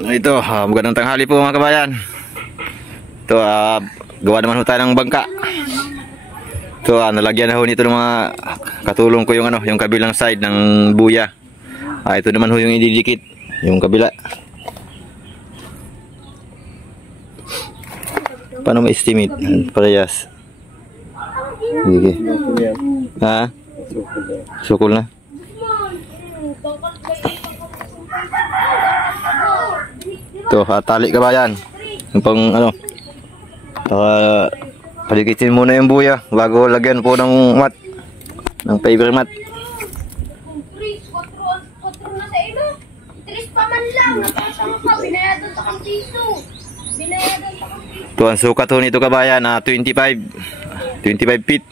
Ito, magandang tanghali po mga kabayan. Ito, gawa naman ho tayo ng bangka. Ito, nalagyan na ho nito ng mga katulong ko yung yung kabilang side ng buya. Ito naman ho yung ididikit, yung kabila. Paano ma-estimate? Parehas. Sige. Ha? Sukol na. Ito, tali kabayan. Yung pang palikitin muna yung buya bago lagyan po ng mat, ng paper mat. Ito ang sukat ho nito kabayan, 25 feet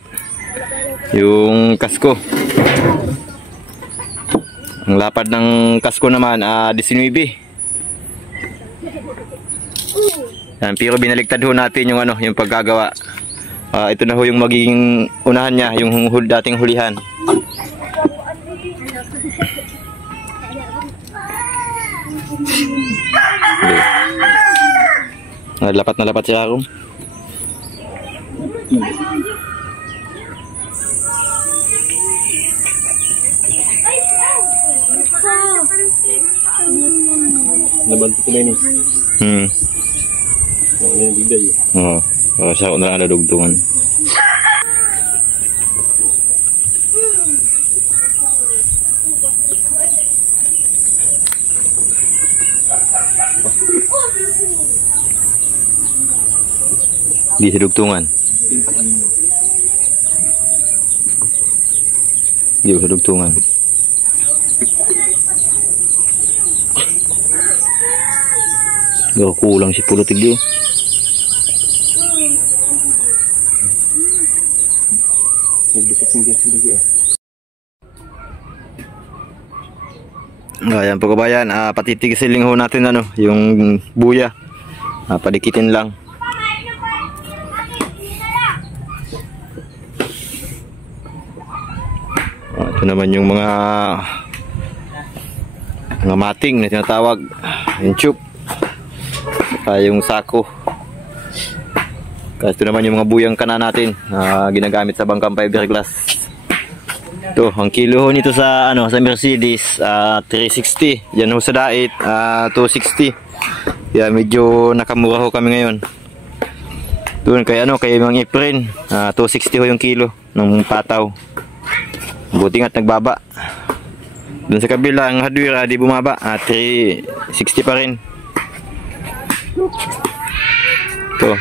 yung kasko. Ang lapad ng kasko naman 19. Yan, pero binaligtad ho natin yung yung paggagawa. Ito na ho yung magiging unahan niya, yung dating hulihan. Lapat na lapat siya ako. Naman ko na ini. Ano bigay? Siya ko na lang nadugtungan. Di sa dugtungan. Di sa dugtungan. Kulang si pulutig yun. Ayan po kabayan, patitigisilin ho natin yung buya. Padikitin lang. Ito naman yung mga mating na tinatawag, yung tube, yung sako. Ito naman yung mga buyang kana natin, ginagamit sa bangkang fiberglass. Ito, ang kilo ho nito sa sa Mercedes 360. Yan ho sa Dait 260. Kaya medyo nakamura ho kami ngayon. Doon kay kay Mang Efren 260 ho yung kilo ng pataw. Buti nga't nagbaba. Doon sa kabila ang hardware di bumaba, 360 pa rin. Ito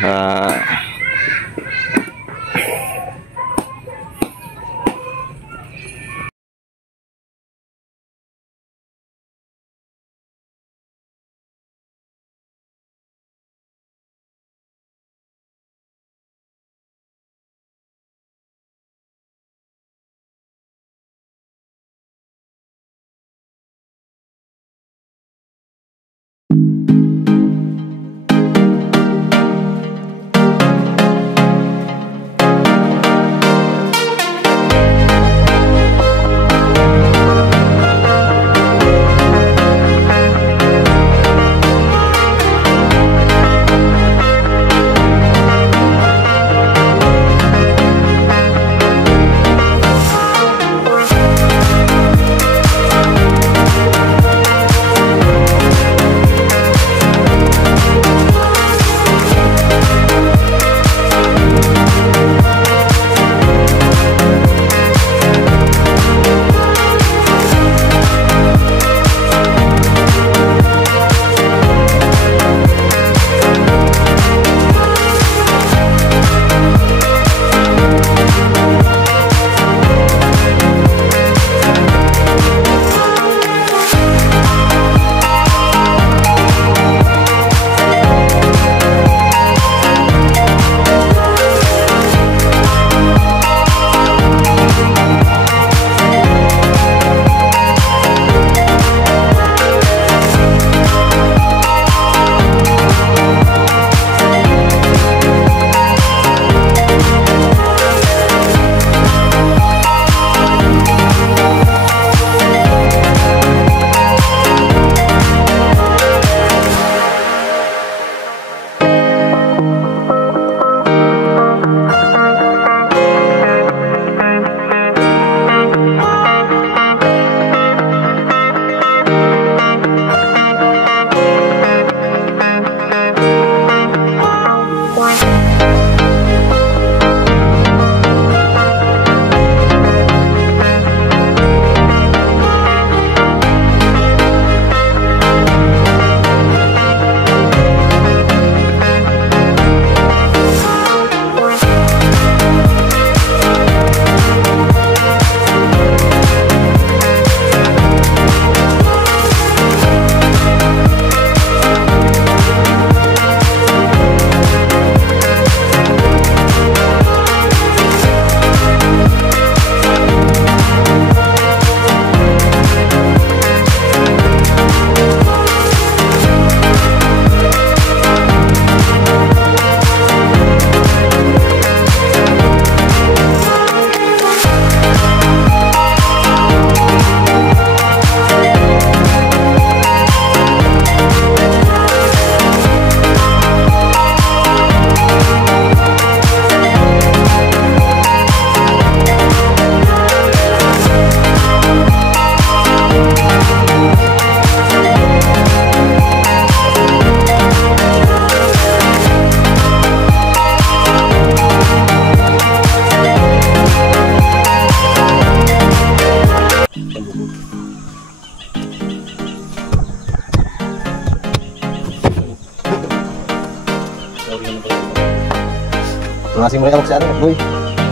Tungasin mo rin ako sa ano, boy.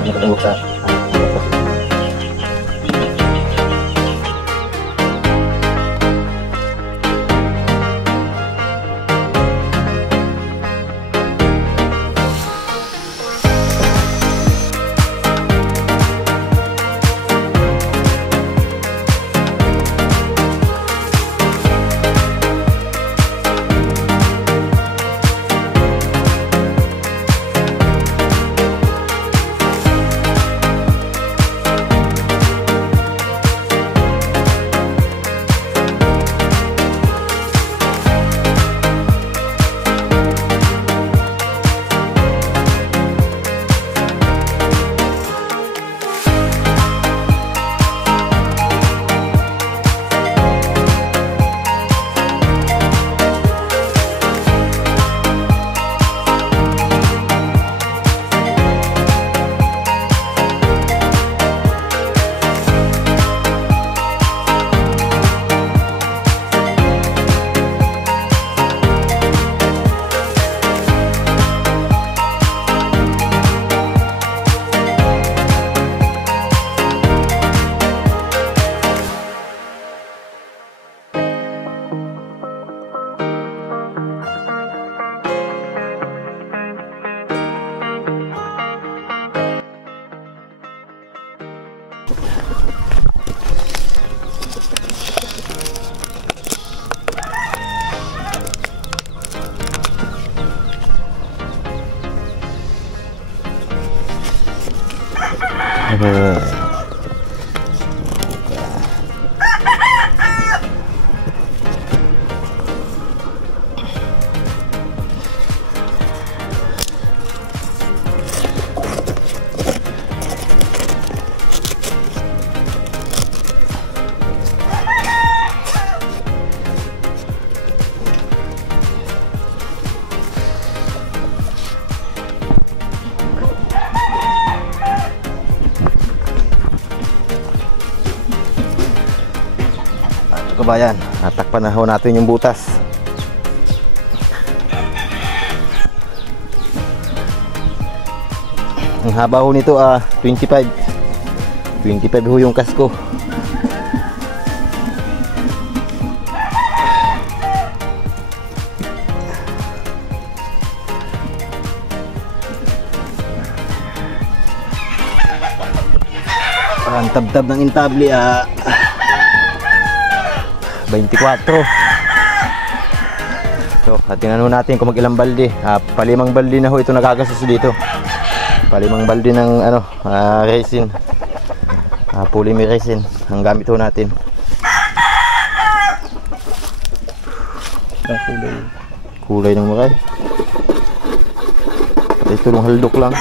Nakatungok sa... Kabayan, natakpan na ho natin yung butas. Ang haba ho nito 25 ho yung kasko. Ang tab-tab ng intable 24. So, tingnan ho natin kung mag-ilang balde. Palimang balde na ho ito nagagastos dito. Palimang balde ng resin. Polymer resin ang gamit ho natin. Kulay ng muray. Ito lang haldok lang.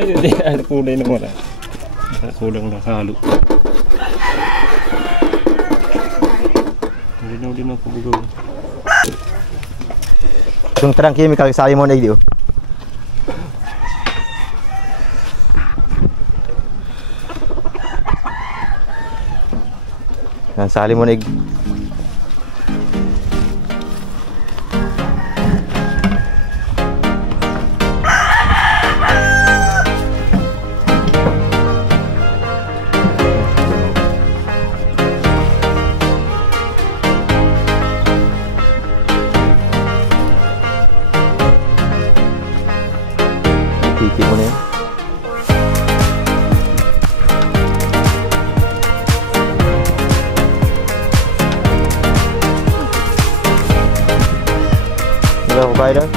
Hindi, kulay ng muray. Kulang na halo. Din ako bugaw. Itong terang chemical kasali mo na hindi. Yan, sali mo na titi mo na yun. Hindi ako kaya doon?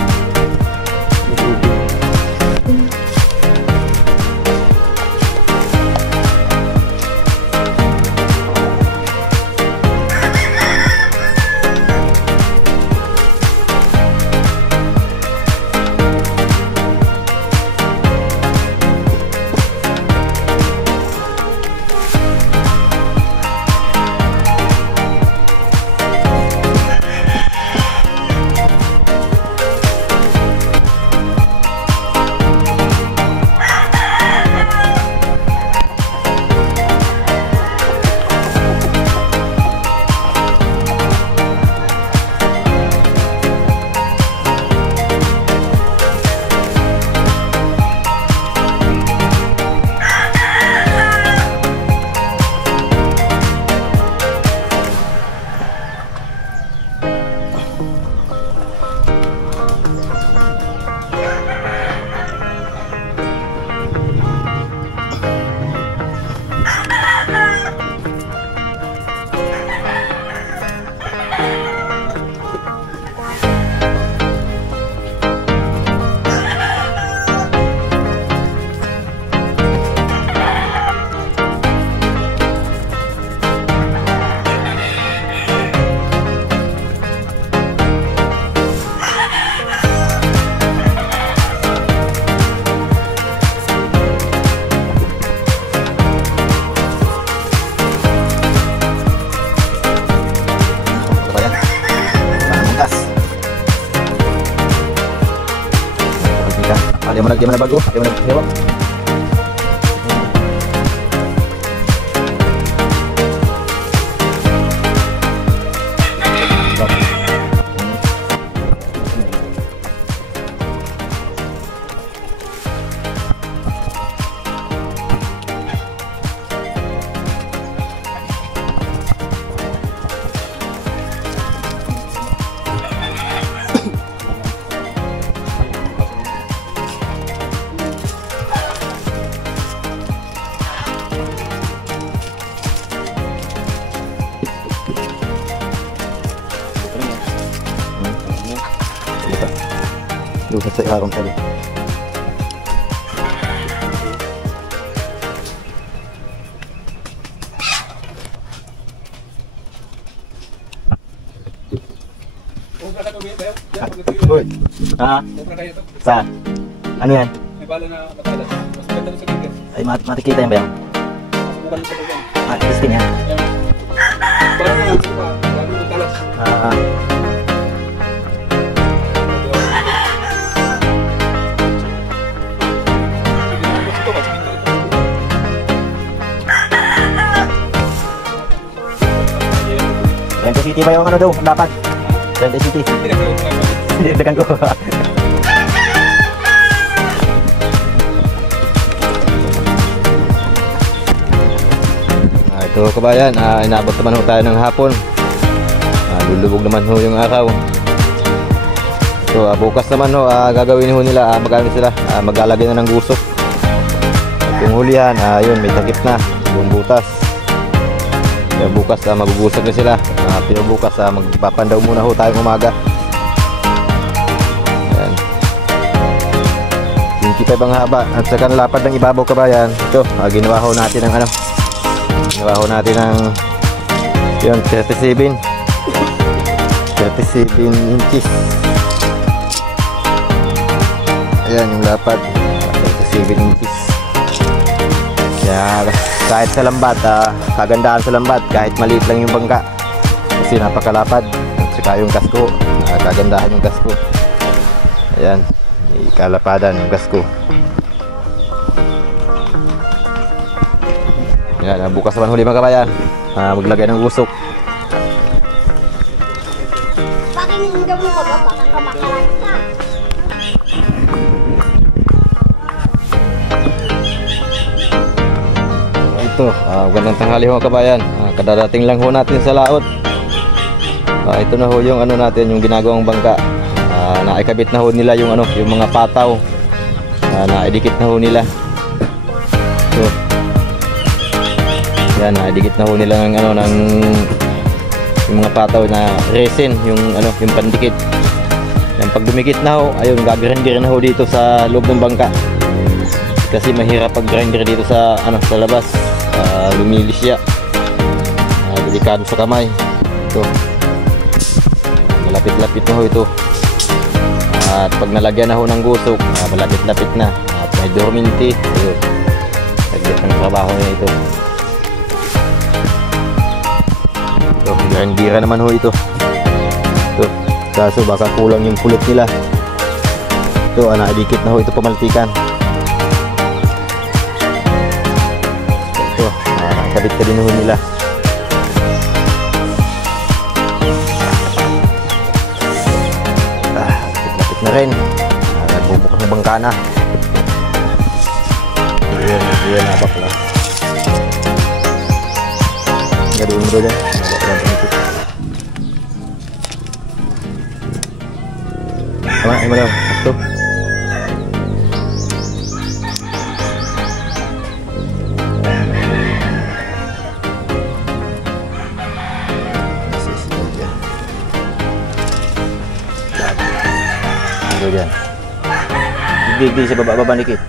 di mo na bago, di mo na hewak. Lusa sa iharong tali. Uy. Ha? Sa? Ano yan? May bala na matalas. Mas maganda sa gilid. Ay, matikita yan ba yan? Subukan sa gilid. Testing yan. Bala na lang. Bala na matalas. Rente City ba yung ano daw? Dapat? Rente City. Hindi, dekan ko. Ito kabayan, inabot naman ho tayo ng hapon. Lulubog naman ho yung araw. So bukas naman ho, gagawin ho nila, magamit sila, maglalagay na ng gusok. At yung hulihan, yun, may takip na yung butas. Kaya bukas magugusok na sila. Pero bukas magpapandaw muna ho tayong umaga. Ayan. 25 ang haba at saka nalapad ng ibabaw kabayan. Ito, ginawa ho natin ng ano, ginawa ho natin ng yun, 37 inches. Ayan yung lapad, 37 inches. Kaya kahit sa lambat, kagandahan sa lambat kahit maliit lang yung bangka kasi napakalapad. At saka yung kasko, kagandahan yung kasko. Ayan, kalapadan yung kasko. Ayan, bukas naman huli mga kabayan, maglagay ng usok. Pakininggan mo ba? Baka kamakalan ka. Ito, magandang tanghali mga kabayan. Kadadating lang ho natin sa laot. Ito na ho yung ano natin, yung ginagawang bangka. Naikabit na ho nila yung ano, yung mga pataw. Naidikit na ho nila. So, yan, naidikit na ho nila ng ano, ng yung mga pataw na resin, yung ano, yung pandikit. Yan, pag dumikit na ho, ayun, gagrinder na ho dito sa loob ng bangka. Kasi mahirap pag grinder dito sa ano, sa labas. Lumilis siya, delikado sa kamay. Ito, malapit-lapit na ho ito. At pag nalagyan na ho ng gusok, malapit-lapit na. At may dorminti. Ayun, saglit ng trabaho na ito. Ito, gandira naman ho ito. Ito, kaso baka kulang yung pulot nila. Ito, naidikit na ho ito pamaltikan. Kabit ka din ho nila. Lapit na rin. Nagbubukang ng bangka na. Ayan, nabak lang. Ganoon mo dyan. Nabak lang ito. Tama, ay mo lang. Ito. Dyan. Hindi sa baba dikit.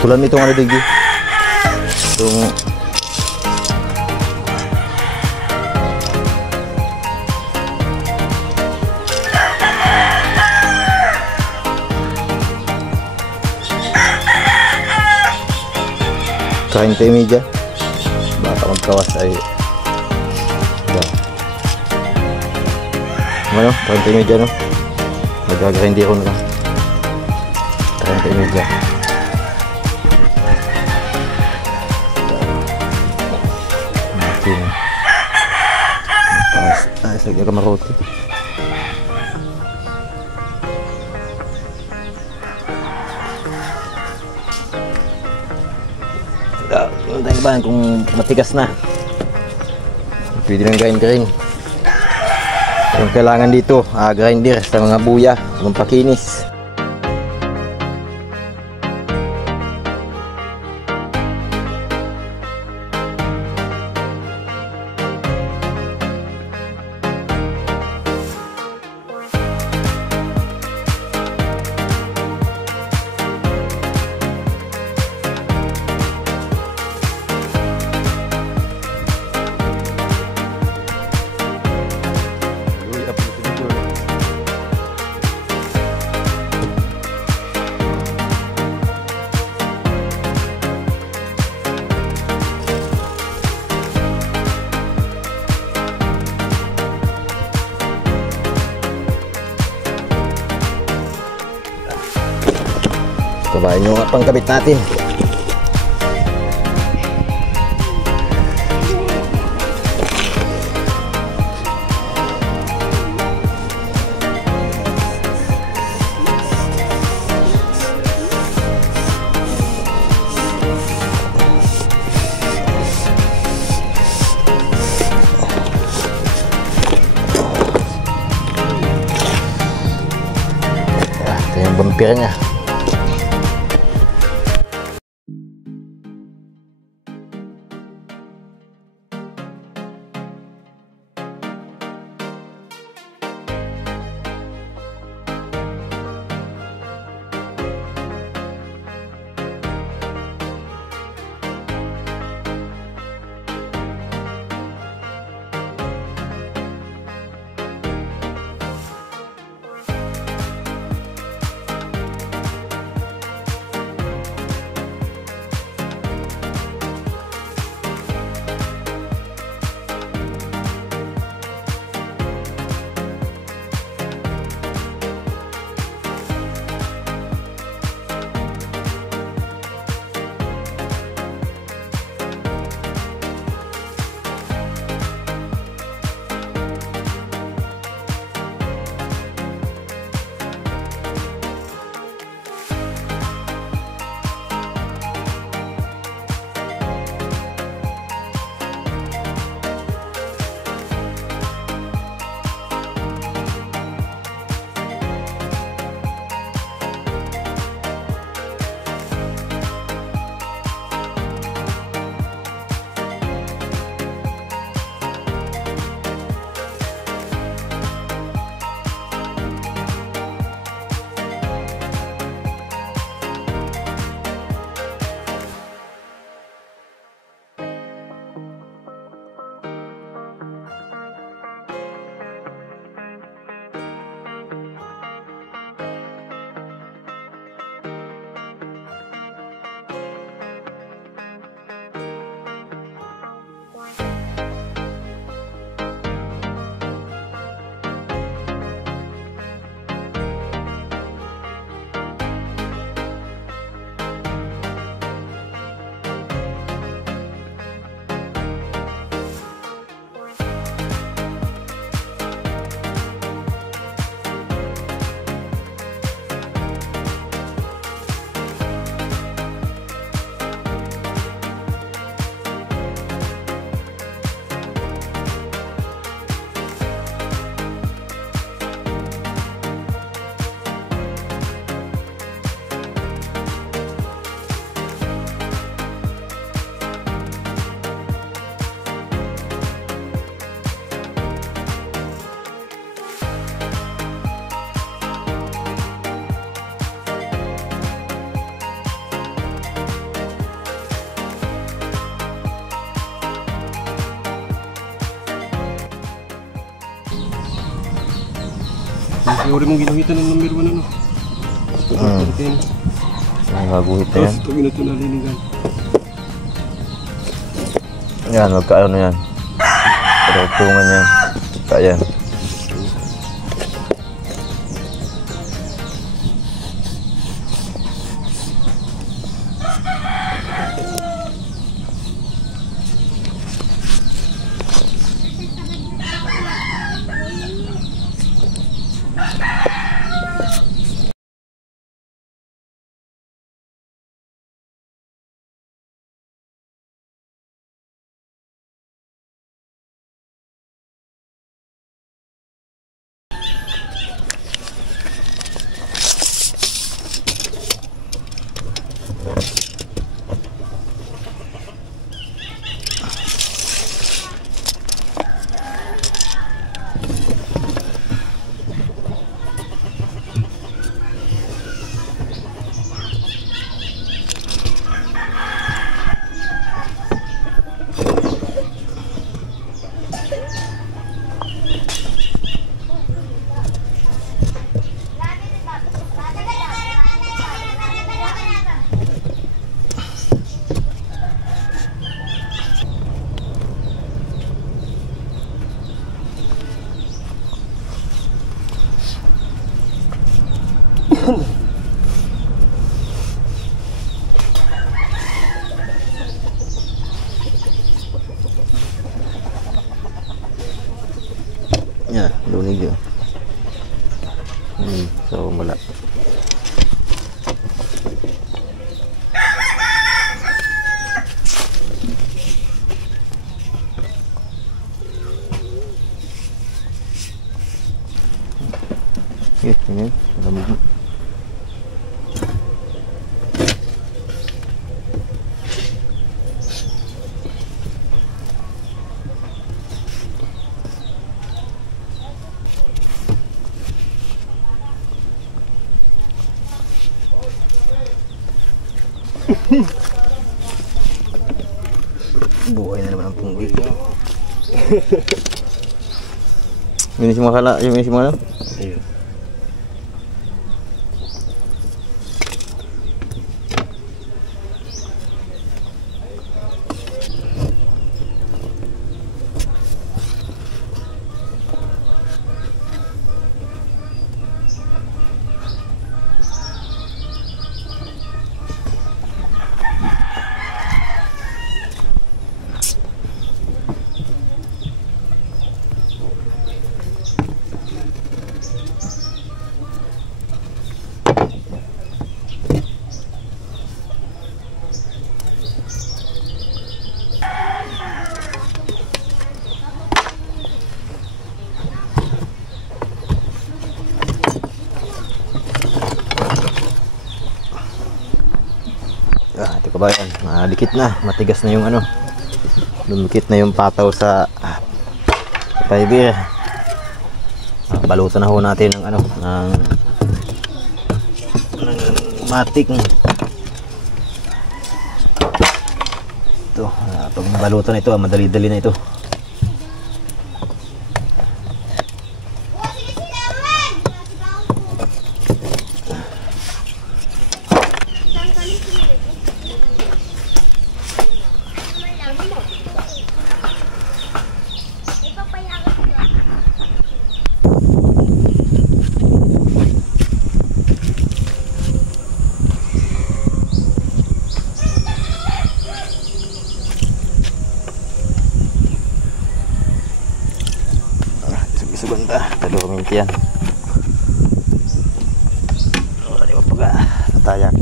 Tulan itong ano digi. Itong kain tayo media. Baka magkawas ay ano, kain tayo media no. Magagrendi ko na lang. Kain tayo media. Sagya ka maruti. Tayo ba kung matigas na? Pwede nang grind. Yung kailangan dito, grinder sa mga buya, ng pakinis. Kabayan nyo nga pangkabit natin. Ito yung bumper niya. Ayaw rin mong ginuhitan ng number 1 ano. Ay, maguhit na yan. Tapos ito ginito na linigan. Yan, magkaano yan. Parutungan yan. Kaya yan. Ya, lunig yun. So, wala. Ini, lamig mo. Buhay na naman ang punggoy. Ini semua kalah, ini semua. Iya. Ito kabayan, dikit na, matigas na yung ano, lumikit na yung pataw sa fiber. Balutan na ho natin ng ano, ng matik. Ito, pag balutan ito, madali-dali na ito. Segunda, ada 2 minit yan. Wala di ba pag natayak.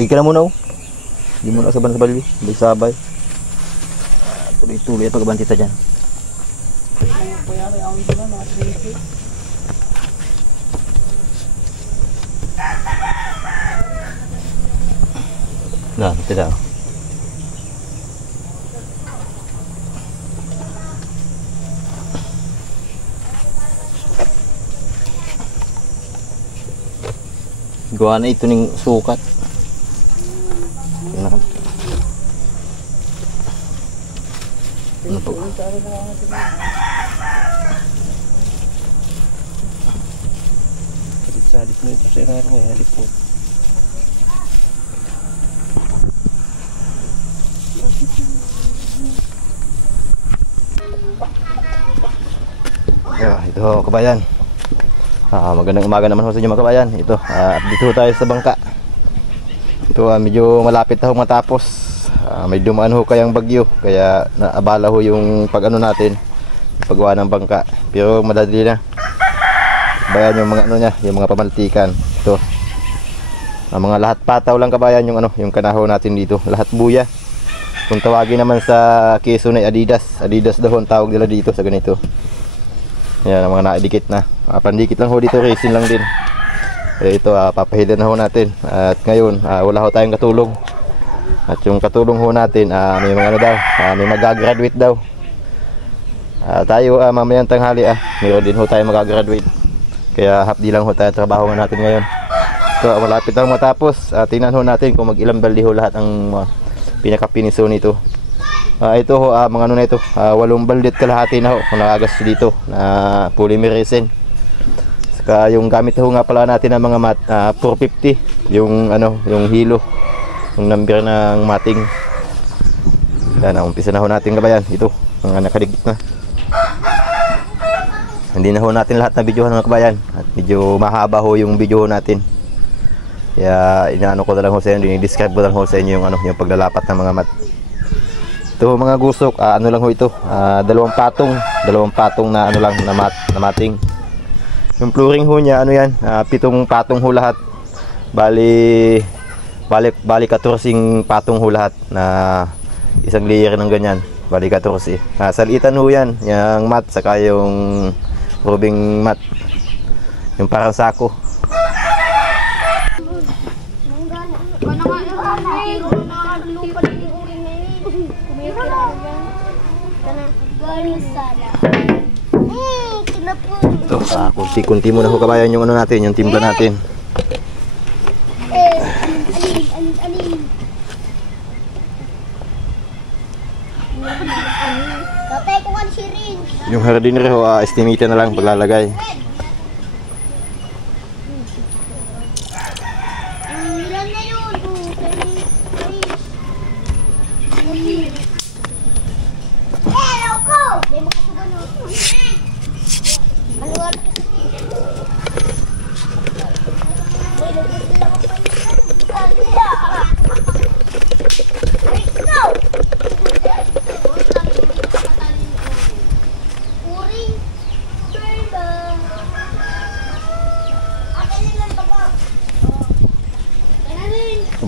Tingin ka na muna oh. Hindi mo na saban sa bali. Sabay. Tuloy-tuloy at pagkabanti ta dyan. Nah, tidak. Gawa na ito ng sukat. Ano po? Hadip na ito sa inarang eh. Hadip po. Ito kabayan. Magandang umaga naman ho sa inyo mga kabayan. Ito, update ho tayo sa bangka. Ito medyo malapit na ho matapos. May dumaan ho kayang bagyo, kaya naabala ho yung pag-ano natin, paggawa ng bangka. Pero madali na. Kabayan yung mga ano niya, yung mga pamaltikan. Ito. Mga lahat pataw lang kabayan yung ano, yung kanaho natin dito. Lahat buya. Kung tawagin naman sa Quezon ay Adidas. Adidas daw ang tawag nila dito sa ganito. Yan ang mga naidikit na. Pandikit lang ho dito, resin lang din. Ito papahilan na ho natin. At ngayon wala ho tayong katulong. At yung katulong ho natin may mga ano daw, may mag-graduate daw. Tayo mamayang tanghali mayroon din ho tayo mag-graduate. Kaya half day lang ho tayo trabaho natin ngayon. So malapit lang matapos. Tingnan ho natin kung mag-ilang balde ho lahat ang pinaka-piniso nito. Ito ho mga ano na ito, 8 balde at kalahati na ho kung nakagas dito na polymer resin. Saka yung gamit ho nga pala natin ng mga mat 450, yung ano, yung hilo, yung number ng mating. Yan, umpisa na ho natin kabayan. Ito, mga nakadikit na. Hindi na ho natin lahat na videohan mga kabayan. At medyo mahaba ho yung video natin. Kaya inaano ko na lang ho sa inyo, dinidescribe ko lang ho sa inyo yung, ano, yung paglalapat ng mga mat. Ito mga gusok, ano lang ho ito, dalawang patong na ano lang, na mating. Yung flooring ho niya, ano yan, 7 patong ho lahat. Bali 14 patong ho lahat na isang layer ng ganyan. Bali 14. Salitan ho yan, yung mat, saka yung rubing mat. Yung parang sako. Ito, kunti-kunti muna ho kabayan yung ano natin, yung timpla natin. Yung hardiner ho, estimate na lang paglalagay.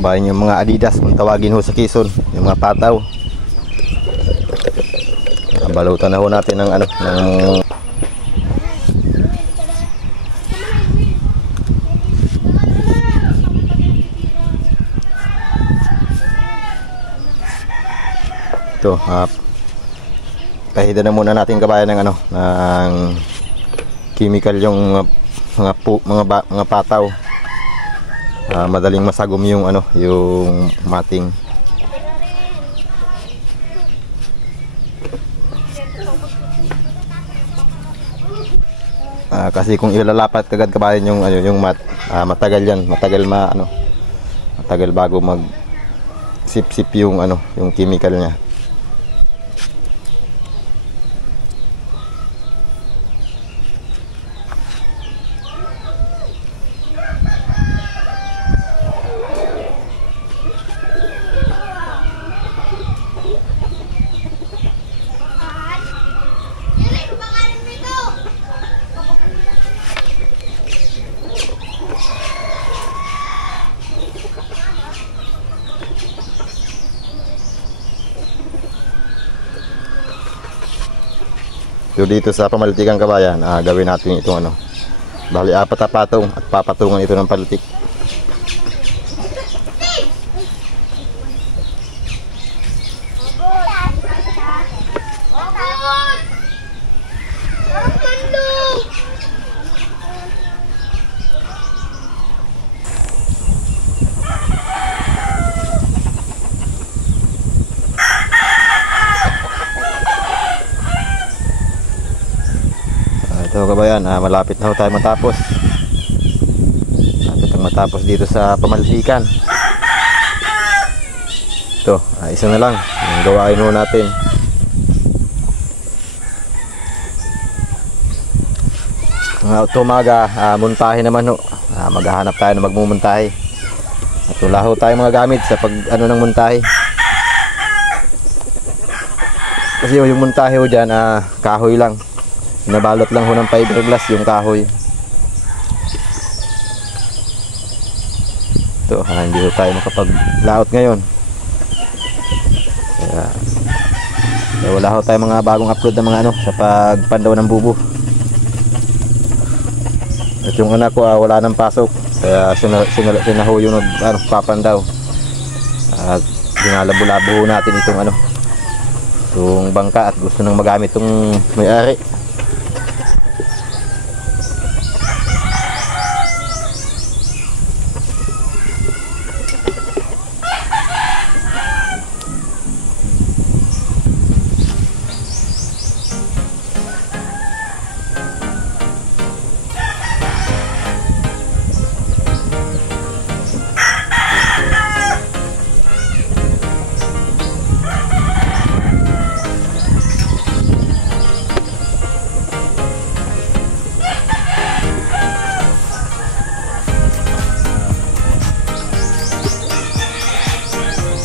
Kabayan yung mga Adidas kung tawagin ho sa Quezon, yung mga pataw. Balutan na ho natin ng ano, ng ito, pahida na muna natin kabayan ng ano, ng chemical yung mga pataw. Madaling masagom yung ano, yung mating. Kasi kung ilalapat kagad kabayan yung ano, yung mat, matagal yan, matagal bago mag sip-sip yung ano, yung chemical niya. So dito sa Pamaltikan kabayan, gawin natin itong ano. Bali 4 na patong at papatungan ito ng paltik. Ito kabayan, malapit na ho tayo matapos. Malapit ang matapos dito sa Pamaltikan. Ito, isa na lang yung gawain ho natin. Ito umaga, muntahe naman ho. Maghahanap tayo na magmumuntahe. At wala ho tayo mga gamit sa pag ano ng muntahe. Kasi yung muntahe ho dyan, kahoy lang. Nabalot lang ho ng fiberglass yung kahoy. Ito, hindi ho tayo makapaglaot ngayon. Kaya wala ho tayo mga bagong upload ng mga ano sa pagpandaw ng bubo. At yung anak ko wala nang pasok. Kaya sinaho yung papandaw. At dinalabo-labo natin itong ano, itong bangka at gusto nang magamit itong may-ari.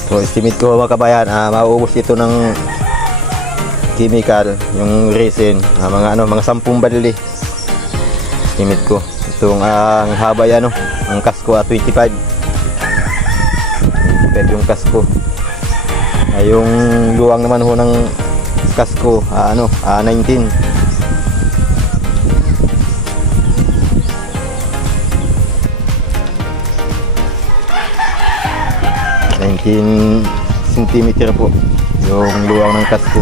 So estimate ko mga kabayan, mauubos ito ng chemical, yung resin, mga 10 badili. Estimate ko. Itong ang haba yan, ang kasko 25. 25 yung kasko. Yung luwang naman ho ng kasko 19. 19 cm po yung luwang ng kasko.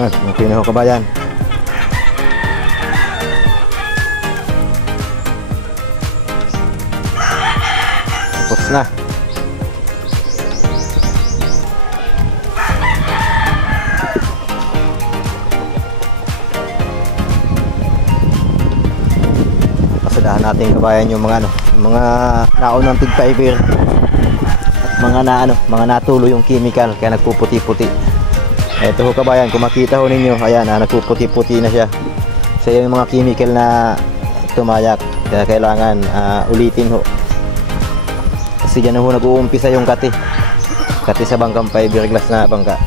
Okay na ho kabayan. Tapos na. Pasadahan natin kabayan yung mga mga naunang tig-fiber at mga natulo yung chemical kaya nagpuputi-puti. Ito ho kabayan, kung makita ho ninyo, ayan, nagpuputi-puti na siya. So yung mga chemical na tumayak, kaya kailangan ulitin ho. Kasi dyan ho nag-uumpisa yung kati sa bangkang fiberglass na bangka.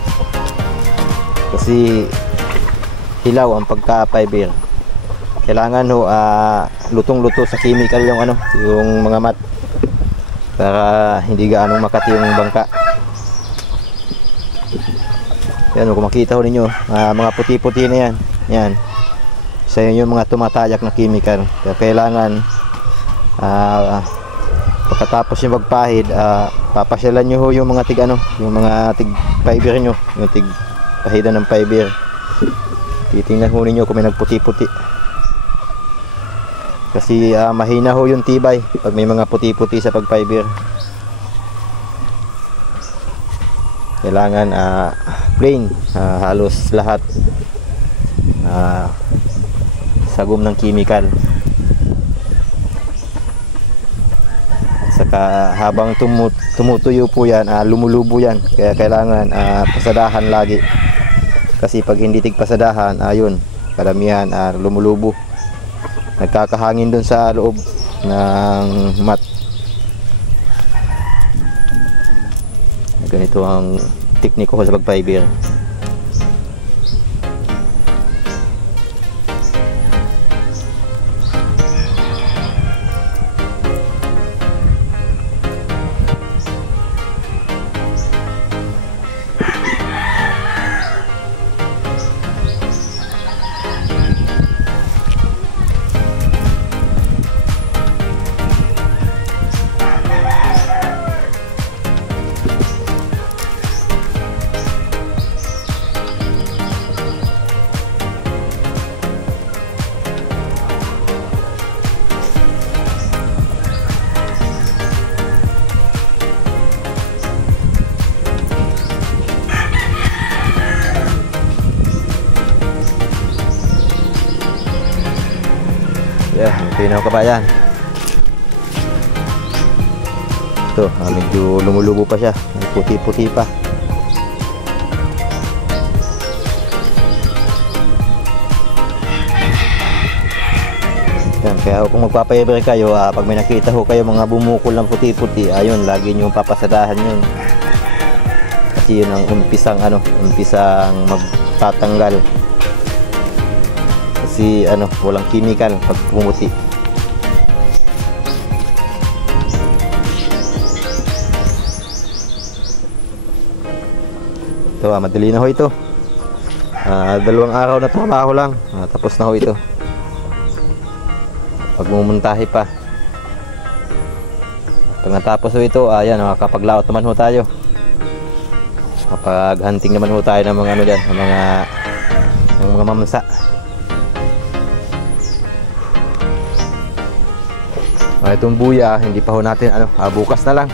Kasi hilaw ang pagka-fiber. Kailangan ho lutong-luto sa chemical yung yung mga mat. para hindi gaano makati yung bangka. Yan, kung makita ho ninyo, mga puti-puti na yan. Yan. Isa yun yung mga tumatayak na chemical. Kaya kailangan pagkatapos yung magpahid, papasyalan nyo ho yung mga yung mga tig fiber nyo, yung tig pahidan ng fiber. Titingnan ho ninyo kung may nagputi-puti. Kasi mahina ho yung tibay pag may mga puti-puti sa pag-fiber. Kailangan plain, halos lahat sagom ng chemical. Saka habang tumutuyo po yan, lumulubo yan. Kaya kailangan pasadahan lagi. Kasi pag hindi tigpasadahan, ayun, karamihan lumulubo. Nagkakahangin dun sa loob ng mat. Ganito ang tekniko ko sa pag-fiber. Yeah, tinaw kabayan. Ito, medyo lumulubo pa siya. May puti-puti pa. Yan, kaya kung magpapayiber kayo, pag may nakita ho kayo mga bumukol ng puti-puti, ayun, lagi nyo papasadahan yun. Kasi yun ang umpisang magtatanggal. Kasi walang chemical pag pumuti. Ito, madali na ho ito. 2 araw na trabaho lang, tapos na ho ito. Pag mumuntahi pa. Pag natapos ho ito, ayan, makakapaglaot naman ho tayo. Kapag hunting naman ho tayo ng mga dyan, ng mga mamsa. Itong buya, hindi pa ho natin, bukas na lang.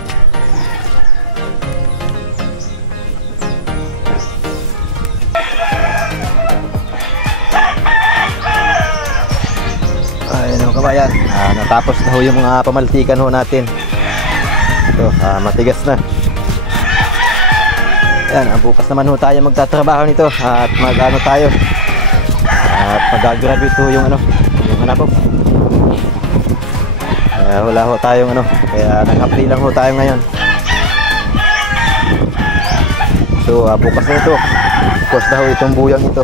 Ayan mga kabayan, natapos na ho yung mga pamaltikan ho natin. Ito, matigas na. Ayan, bukas naman ho tayo magtatrabaho nito at tayo. At mag-graduate ho yung anak ko. Wala ho tayong kaya nag-apply lang ho tayo ngayon. So bukas na ito, bukas na ho itong buyang ito.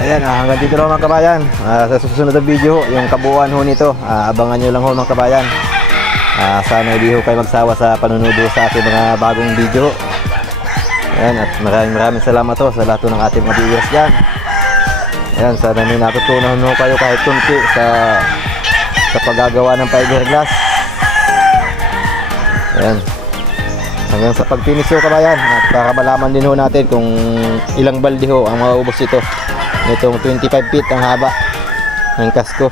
Ayan, hanggang dito lang mga kabayan. Sa susunod na video, yung kabuuan ho nito, abangan nyo lang ho mga kabayan. Sana hindi ho kayo magsawa sa panunood sa ating mga bagong video. Ayan, at maraming salamat ho sa lahat ng ating mga viewers dyan. Ayan, sana may natutunan nyo kayo kahit kunti sa paggagawa ng fiberglass. Ayan, hanggang sa pagfinish ho kabayan, at para malaman din ho natin kung ilang balde ho ang maubos ito. Itong 25 feet ang haba ng kasko.